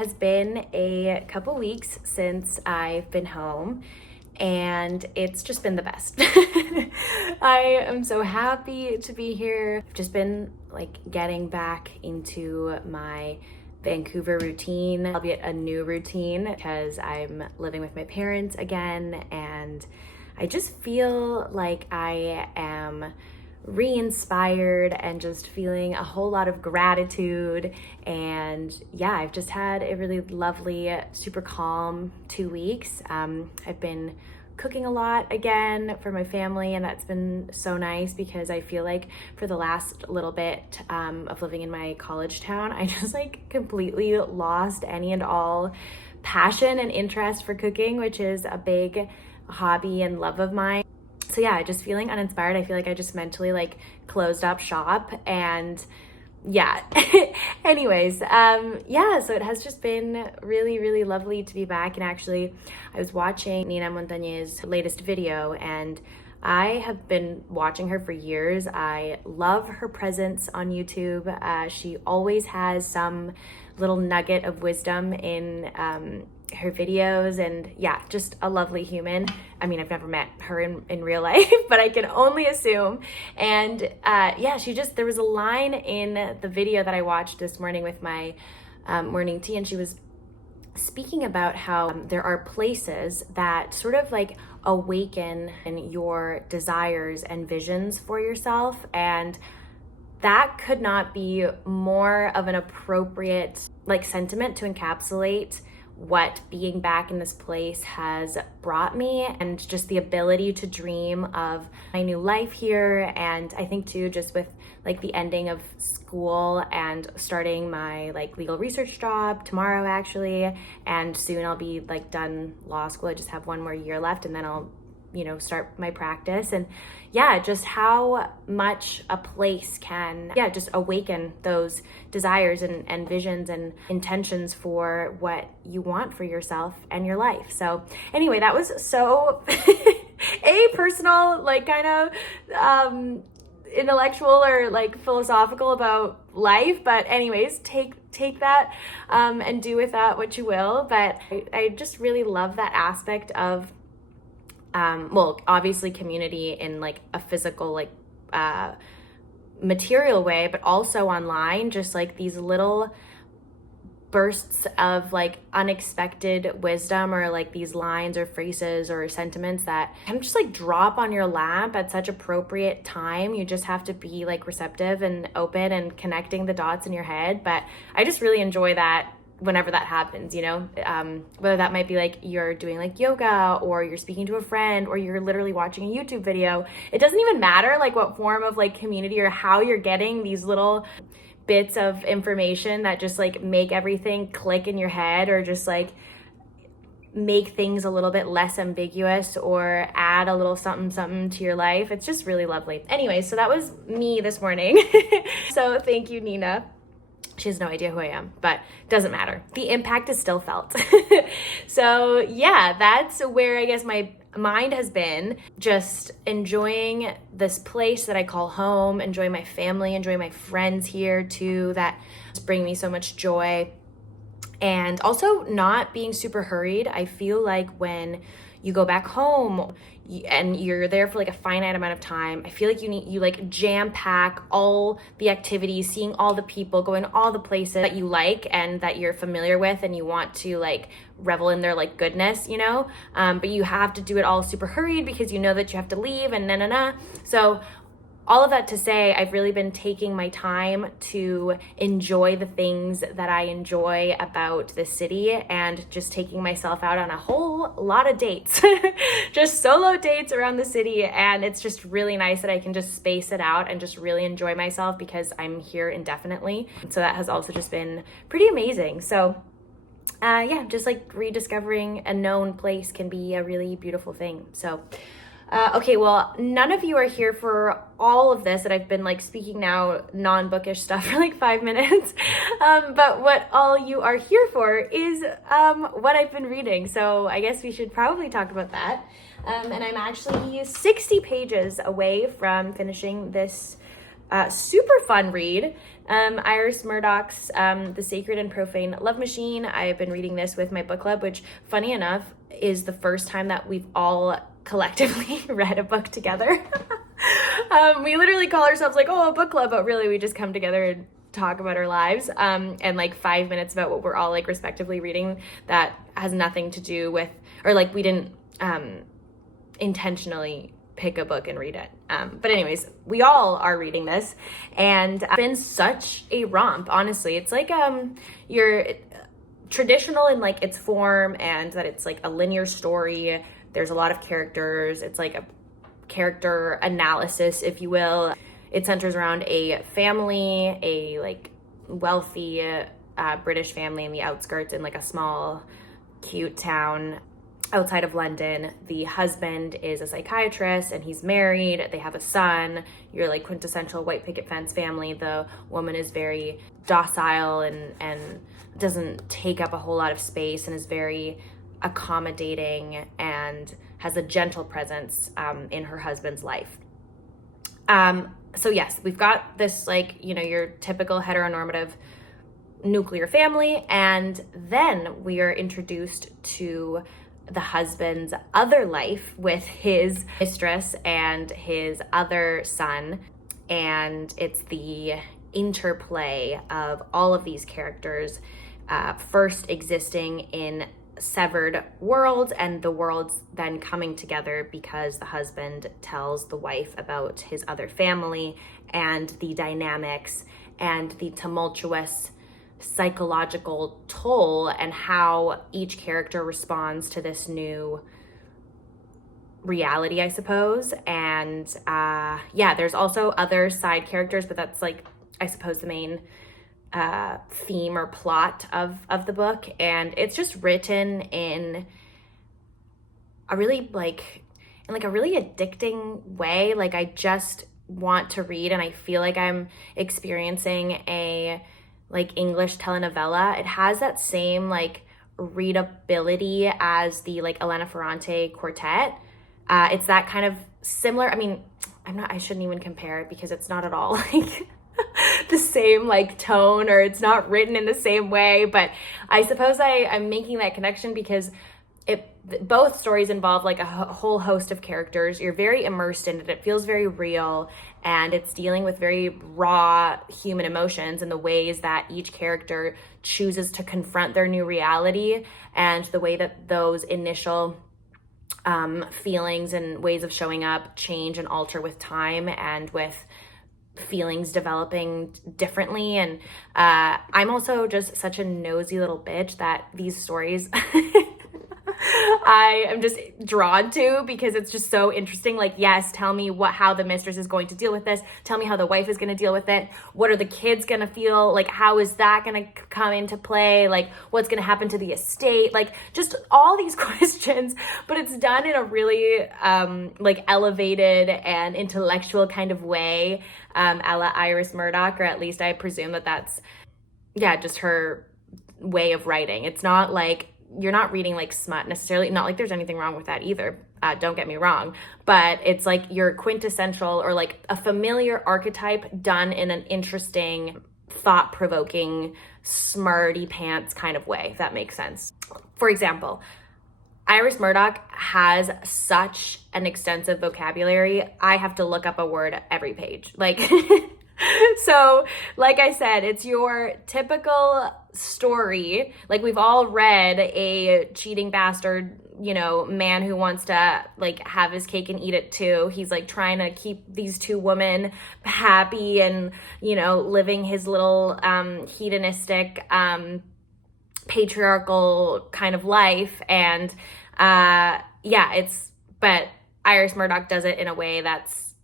has been a couple weeks since I've been home, and it's just been the best. I am so happy to be here. I've just been like getting back into my Vancouver routine, albeit a new routine, because I'm living with my parents again, and I just feel like I am re-inspired and just feeling a whole lot of gratitude. And yeah, I've just had a really lovely, super calm 2 weeks. I've been cooking a lot again for my family, and that's been so nice because I feel like for the last little bit of living in my college town, I just like completely lost any and all passion and interest for cooking, which is a big hobby and love of mine. So yeah, just feeling uninspired. I feel like I just mentally like closed up shop, and yeah. Anyways, yeah, so it has just been really, really lovely to be back. And actually, I was watching Nina Montañez's latest video, and I have been watching her for years. I love her presence on YouTube. She always has some little nugget of wisdom in her videos, and yeah, just a lovely human. I mean, I've never met her in real life, but I can only assume. And yeah, there was a line in the video that I watched this morning with my morning tea, and she was speaking about how there are places that sort of like awaken your desires and visions for yourself, and that could not be more of an appropriate like sentiment to encapsulate what being back in this place has brought me, and just the ability to dream of my new life here. And I think too, just with like the ending of school and starting my like legal research job tomorrow actually, and soon I'll be like done law school. I just have one more year left, and then I'll start my practice. And yeah, just how much a place can just awaken those desires and visions and intentions for what you want for yourself and your life. So anyway, that was so a personal, like kind of intellectual or like philosophical about life, but anyways, take that and do with that what you will. But I just really love that aspect of well, obviously community in like a physical, like material way, but also online, just like these little bursts of like unexpected wisdom, or like these lines or phrases or sentiments that kind of just like drop on your lap at such appropriate time. You just have to be like receptive and open and connecting the dots in your head. But I just really enjoy that whenever that happens, whether that might be like you're doing like yoga, or you're speaking to a friend, or you're literally watching a YouTube video. It doesn't even matter like what form of like community or how you're getting these little bits of information that just like make everything click in your head, or just like make things a little bit less ambiguous, or add a little something to your life. It's just really lovely. Anyway, so that was me this morning. So thank you, Nina. She has no idea who I am, but doesn't matter. The impact is still felt. So yeah, that's where I guess my mind has been, just enjoying this place that I call home, enjoying my family, enjoying my friends here too, that just bring me so much joy. And also not being super hurried. I feel like when you go back home and you're there for like a finite amount of time, I feel like you like jam pack all the activities, seeing all the people, going to all the places that you like and that you're familiar with, and you want to like revel in their like goodness, but you have to do it all super hurried because you know that you have to leave and So all of that to say, I've really been taking my time to enjoy the things that I enjoy about the city, and just taking myself out on a whole lot of dates, just solo dates around the city. And it's just really nice that I can just space it out and just really enjoy myself because I'm here indefinitely. So that has also just been pretty amazing. So yeah, just like rediscovering a known place can be a really beautiful thing. So okay, well, none of you are here for all of this that I've been like speaking now non-bookish stuff for like 5 minutes. But what all you are here for is what I've been reading. So I guess we should probably talk about that. And I'm actually 60 pages away from finishing this super fun read. Iris Murdoch's The Sacred and Profane Love Machine. I've been reading this with my book club, which, funny enough, is the first time that we've all collectively read a book together. We literally call ourselves like, oh, a book club, but really we just come together and talk about our lives, and like 5 minutes about what we're all like respectively reading that has nothing to do with, or like we didn't intentionally pick a book and read it. But anyways, we all are reading this, and it's been such a romp, honestly. It's like you're traditional in like its form, and that it's like a linear story. There's a lot of characters. It's like a character analysis, if you will. It centers around a family, a like wealthy British family in the outskirts in like a small, cute town outside of London. The husband is a psychiatrist and he's married. They have a son. You're like quintessential white picket fence family. The woman is very docile and doesn't take up a whole lot of space and is very accommodating and has a gentle presence in her husband's life. So yes, we've got this like, you know, your typical heteronormative nuclear family, and then we are introduced to the husband's other life with his mistress and his other son, and it's the interplay of all of these characters first existing in severed worlds, and the worlds then coming together because the husband tells the wife about his other family and the dynamics and the tumultuous psychological toll and how each character responds to this new reality, I suppose. And yeah, there's also other side characters, but that's like, I suppose, the main theme or plot of the book. And it's just written in a really a really addicting way. Like, I just want to read, and I feel like I'm experiencing a like English telenovela. It has that same like readability as the like Elena Ferrante quartet. It's that kind of similar. I mean, I shouldn't even compare it because it's not at all like the same like tone, or it's not written in the same way, but I suppose I'm making that connection because both stories involve like a whole host of characters. You're very immersed in it. It feels very real, and it's dealing with very raw human emotions and the ways that each character chooses to confront their new reality, and the way that those initial feelings and ways of showing up change and alter with time and with feelings developing differently. And I'm also just such a nosy little bitch that these stories I am just drawn to because it's just so interesting. Like, yes, tell me how the mistress is going to deal with this. Tell me how the wife is going to deal with it. What are the kids going to feel? Like, how is that going to come into play? Like, what's going to happen to the estate? Like, just all these questions, but it's done in a really like elevated and intellectual kind of way, a la Iris Murdoch, or at least I presume that's, yeah, just her way of writing. It's not like, you're not reading like smut necessarily, not like there's anything wrong with that either, don't get me wrong, but it's like your quintessential or like a familiar archetype done in an interesting, thought-provoking, smarty pants kind of way, if that makes sense. For example, Iris Murdoch has such an extensive vocabulary. I have to look up a word every page. Like, so like I said, it's your typical story. Like, we've all read a cheating bastard, you know, man who wants to like have his cake and eat it too. He's like trying to keep these two women happy and, you know, living his little hedonistic patriarchal kind of life. And yeah, but Iris Murdoch does it in a way that's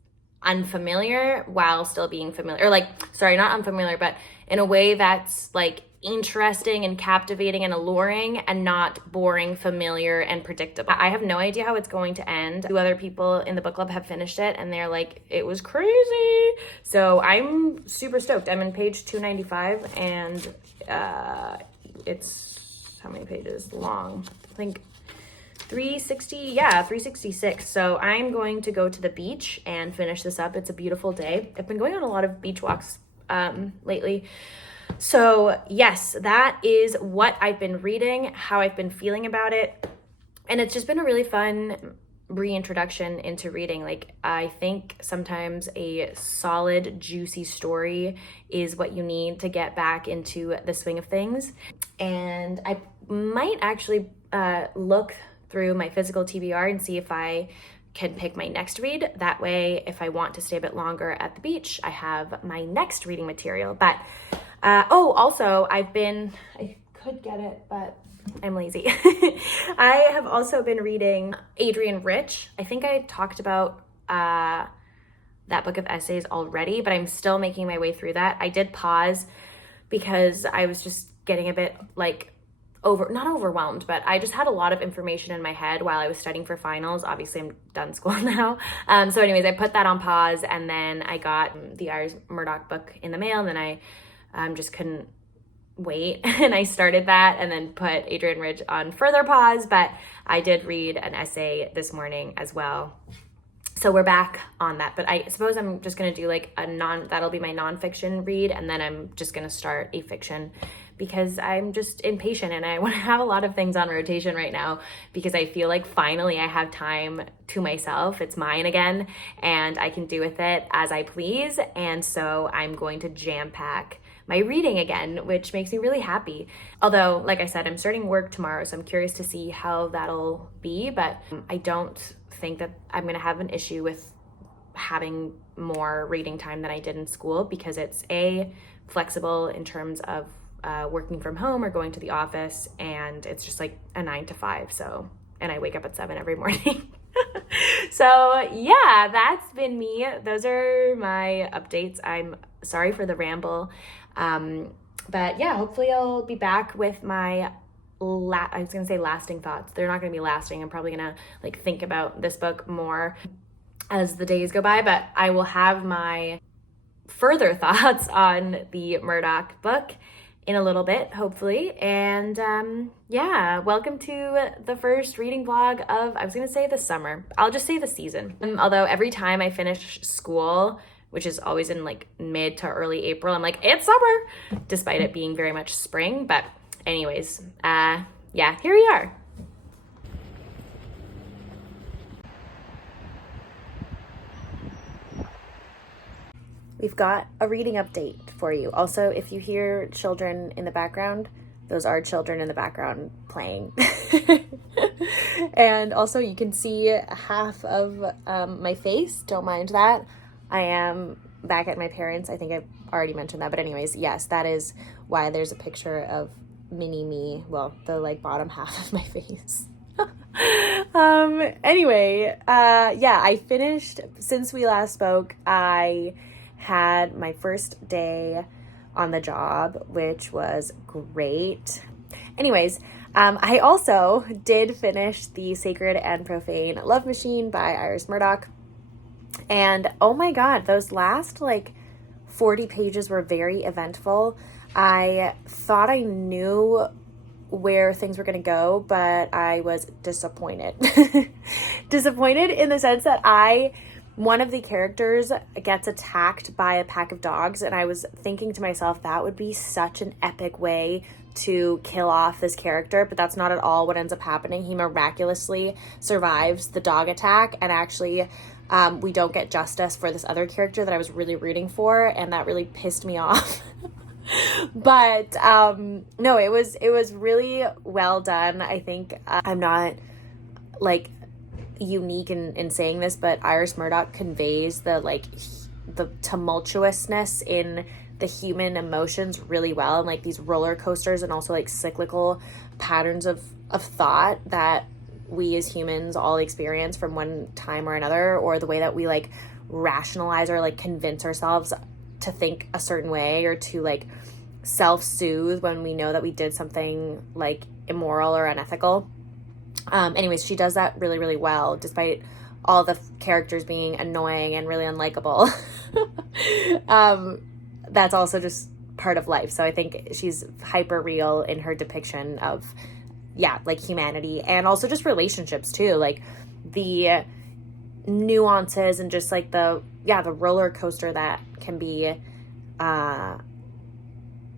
unfamiliar while still being familiar, or like, sorry, not unfamiliar, but in a way that's like interesting and captivating and alluring and not boring, familiar, and predictable. I have no idea how it's going to end. Two other people in the book club have finished it and they're like, it was crazy. So I'm super stoked. I'm in page 295 and it's how many pages long? I think 360, yeah, 366. So I'm going to go to the beach and finish this up. It's a beautiful day. I've been going on a lot of beach walks lately. So yes, that is what I've been reading, how I've been feeling about it. And it's just been a really fun reintroduction into reading. Like, I think sometimes a solid, juicy story is what you need to get back into the swing of things. And I might actually look through my physical TBR and see if I can pick my next read. That way, if I want to stay a bit longer at the beach, I have my next reading material. But also I could get it, but I'm lazy. I have also been reading Adrienne Rich. I think I talked about that book of essays already, but I'm still making my way through that. I did pause because I was just getting a bit like not overwhelmed, but I just had a lot of information in my head while I was studying for finals. Obviously, I'm done school now. So anyways, I put that on pause, and then I got the Iris Murdoch book in the mail, and then I just couldn't wait, and I started that and then put Adrienne Rich on further pause, but I did read an essay this morning as well. So we're back on that, but I suppose I'm just going to do like that'll be my nonfiction read, and then I'm just going to start a fiction because I'm just impatient and I want to have a lot of things on rotation right now because I feel like finally I have time to myself. It's mine again, and I can do with it as I please, and so I'm going to jam pack my reading again, which makes me really happy. Although, like I said, I'm starting work tomorrow, so I'm curious to see how that'll be, but I don't think that I'm going to have an issue with having more reading time than I did in school because it's flexible in terms of working from home or going to the office, and it's just like a 9 to 5. So, and I wake up at 7 every morning. So yeah, that's been me. Those are my updates. I'm sorry for the ramble. But yeah, hopefully I'll be back with my I was gonna say lasting thoughts. They're not gonna be lasting. I'm probably gonna like think about this book more as the days go by, but I will have my further thoughts on the Murdoch book in a little bit, hopefully. And yeah, welcome to the first reading vlog of, I was gonna say the summer. I'll just say the season. Although every time I finish school, which is always in like mid to early April, I'm like, it's summer, despite it being very much spring. But anyways, yeah, here we are. We've got a reading update for you. Also, if you hear children in the background, those are children in the background playing. And also you can see half of my face. Don't mind that. I am back at my parents'. I think I've already mentioned that. But anyways, yes, that is why there's a picture of mini me. Well, the like bottom half of my face. Anyway, yeah, I finished, since we last spoke, I had my first day on the job, which was great. Anyways, I also did finish The Sacred and Profane Love Machine by Iris Murdoch. And oh my God, those last like 40 pages were very eventful. I thought I knew where things were going to go, but I was disappointed. Disappointed in the sense that one of the characters gets attacked by a pack of dogs, and I was thinking to myself, that would be such an epic way to kill off this character, but that's not at all what ends up happening. He miraculously survives the dog attack, and actually we don't get justice for this other character that I was really rooting for, and that really pissed me off. But no, it was really well done. I think I'm not like unique in saying this, but Iris Murdoch conveys the tumultuousness in the human emotions really well, and like these roller coasters and also like cyclical patterns of thought that we as humans all experience from one time or another, or the way that we like rationalize or like convince ourselves to think a certain way, or to like self-soothe when we know that we did something like immoral or unethical. Anyways, she does that really, really well, despite all the characters being annoying and really unlikable. That's also just part of life. So I think she's hyper real in her depiction of yeah, like humanity and also just relationships too, like the nuances and just like the roller coaster that can be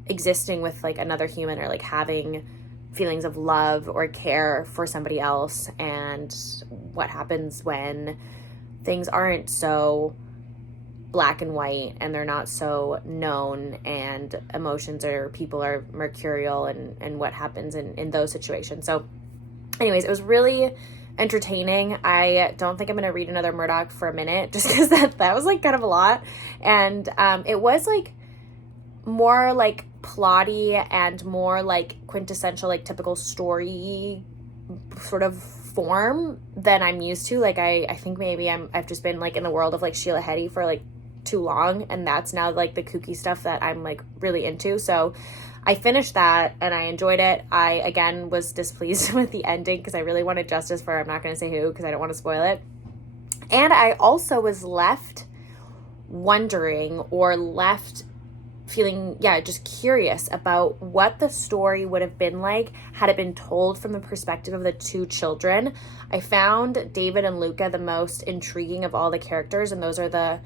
existing with like another human, or like having feelings of love or care for somebody else, and what happens when things aren't so black and white and they're not so known, and emotions or people are mercurial, and what happens in those situations. So anyways, it was really entertaining. I don't think I'm gonna read another Murdoch for a minute, just because that was like kind of a lot. And it was like more like plotty and more like quintessential, like typical story sort of form than I'm used to. Like I think maybe I've just been like in the world of like Sheila Heti for like too long, and that's now like the kooky stuff that I'm like really into. So I finished that and I enjoyed it. I again was displeased with the ending because I really wanted justice for, I'm not going to say who because I don't want to spoil it. And I also was left wondering, or left feeling, just curious about what the story would have been like had it been told from the perspective of the two children. I found David and Luca the most intriguing of all the characters, and those are the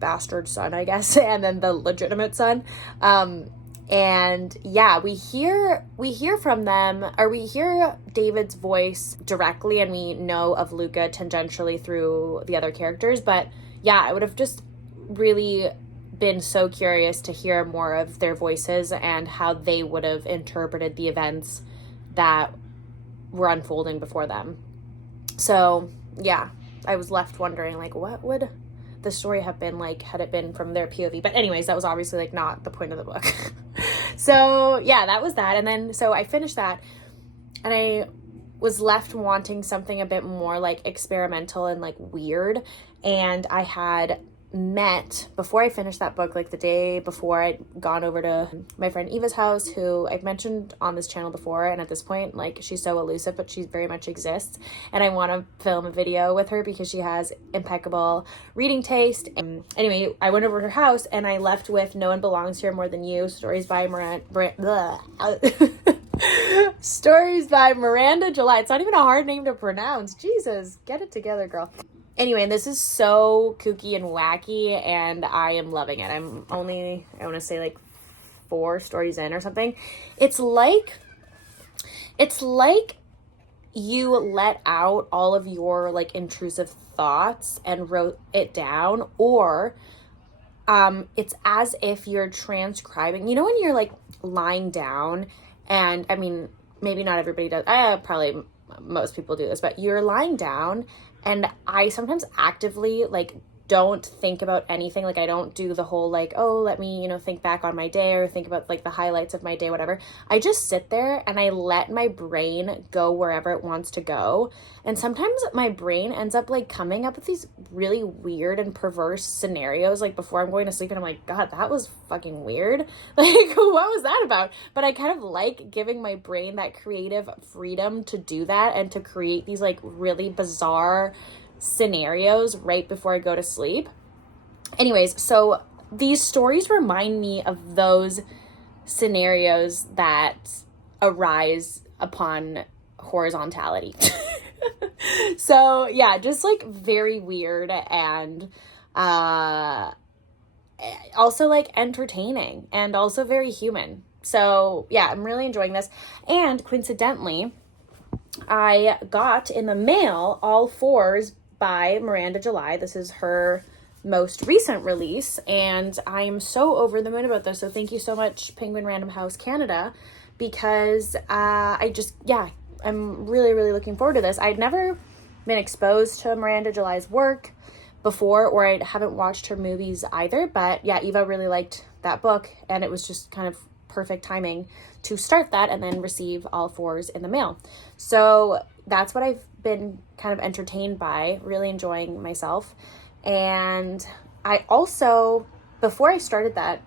bastard son, I guess, and then the legitimate son. And yeah, we hear from them, or we hear David's voice directly, and we know of Luca tangentially through the other characters. But yeah, I would have just really been so curious to hear more of their voices and how they would have interpreted the events that were unfolding before them. So yeah, I was left wondering, like, what would the story have been like had it been from their POV? But anyways, that was obviously like not the point of the book. So yeah, that was that. And then so I finished that, and I was left wanting something a bit more like experimental and like weird. And I had met, before I finished that book, like the day before, I'd gone over to my friend Eva's house, who I've mentioned on this channel before, and at this point, like, she's so elusive, but she very much exists, and I want to film a video with her because she has impeccable reading taste. And anyway, I went over to her house, and I left with No One Belongs Here More Than You, stories by stories by Miranda July. It's not even a hard name to pronounce. Jesus, get it together, girl. Anyway, and this is so kooky and wacky, and I am loving it. I'm only, I want to say, like 4 stories in or something. It's like you let out all of your like intrusive thoughts and wrote it down, or it's as if you're transcribing. You know when you're like lying down, and I mean, maybe not everybody does. Probably most people do this, but you're lying down, and I sometimes actively like don't think about anything. Like I don't do the whole like, oh, let me, think back on my day, or think about like the highlights of my day, whatever. I just sit there and I let my brain go wherever it wants to go. And sometimes my brain ends up like coming up with these really weird and perverse scenarios, like before I'm going to sleep, and I'm like, God, that was fucking weird. Like, what was that about? But I kind of like giving my brain that creative freedom to do that and to create these like really bizarre scenarios right before I go to sleep. Anyways, so these stories remind me of those scenarios that arise upon horizontality. So yeah, just like very weird, and also like entertaining, and also very human. So yeah, I'm really enjoying this. And coincidentally, I got in the mail All Fours by Miranda July. This is her most recent release, and I am so over the moon about this. So thank you so much, Penguin Random House Canada, because I'm really, really looking forward to this. I'd never been exposed to Miranda July's work before, or I haven't watched her movies either, but yeah, Eva really liked that book, and it was just kind of perfect timing to start that and then receive All Fours in the mail. So that's what I've been kind of entertained by, really enjoying myself. And I also, before I started that,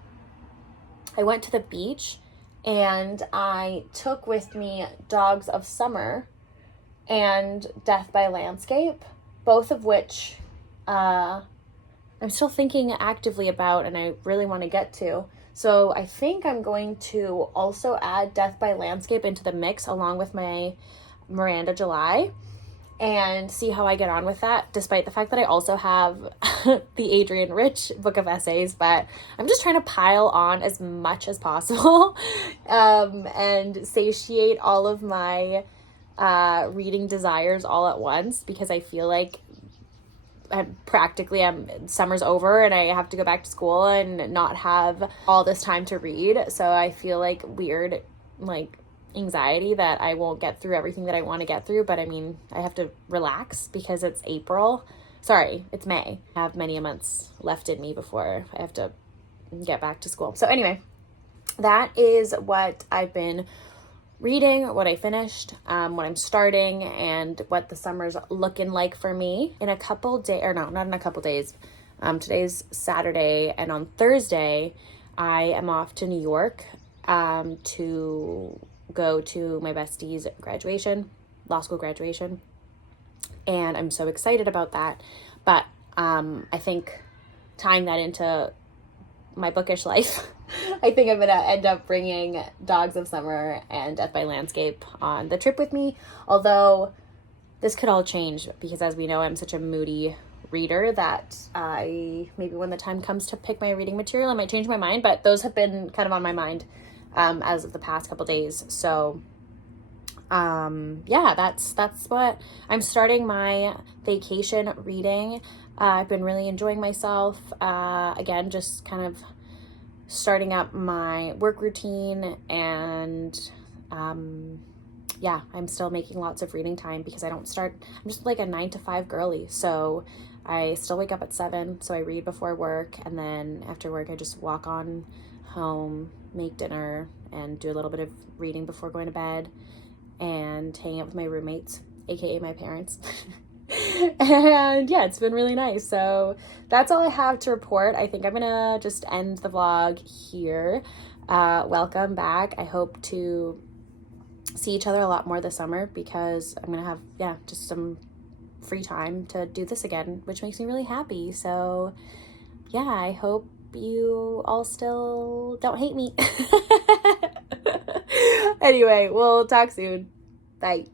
I went to the beach, and I took with me Dogs of Summer and Death by Landscape, both of which I'm still thinking actively about, and I really want to get to. So I think I'm going to also add Death by Landscape into the mix along with my Miranda July and see how I get on with that, despite the fact that I also have the Adrienne Rich book of essays. But I'm just trying to pile on as much as possible and satiate all of my reading desires all at once, because I feel like summer's over and I have to go back to school and not have all this time to read. So I feel like weird, like, anxiety that I won't get through everything that I want to get through. But I mean, I have to relax because it's it's May. I have many months left in me before I have to get back to school. So anyway, that is what I've been reading, what I finished, what I'm starting, and what the summer's looking like for me. In a couple days, or no, not in a couple days. Today's Saturday, and on Thursday, I am off to New York to go to my bestie's graduation, law school graduation, and I'm so excited about that. But I think tying that into my bookish life, I think I'm gonna end up bringing Dogs of Summer and Death by Landscape on the trip with me, although this could all change because, as we know, I'm such a moody reader that maybe when the time comes to pick my reading material, I might change my mind. But those have been kind of on my mind as of the past couple days. So yeah, that's what I'm starting my vacation reading. I've been really enjoying myself. Again, just kind of starting up my work routine, and yeah, I'm still making lots of reading time because I'm just like a 9 to 5 girly. So I still wake up at 7, so I read before work, and then after work I just walk on home, make dinner, and do a little bit of reading before going to bed, and hang out with my roommates, aka my parents. And yeah, it's been really nice. So that's all I have to report. I think I'm gonna just end the vlog here. Welcome back. I hope to see each other a lot more this summer because I'm gonna have just some free time to do this again, which makes me really happy. So yeah, I hope you all still don't hate me. Anyway, we'll talk soon. Bye.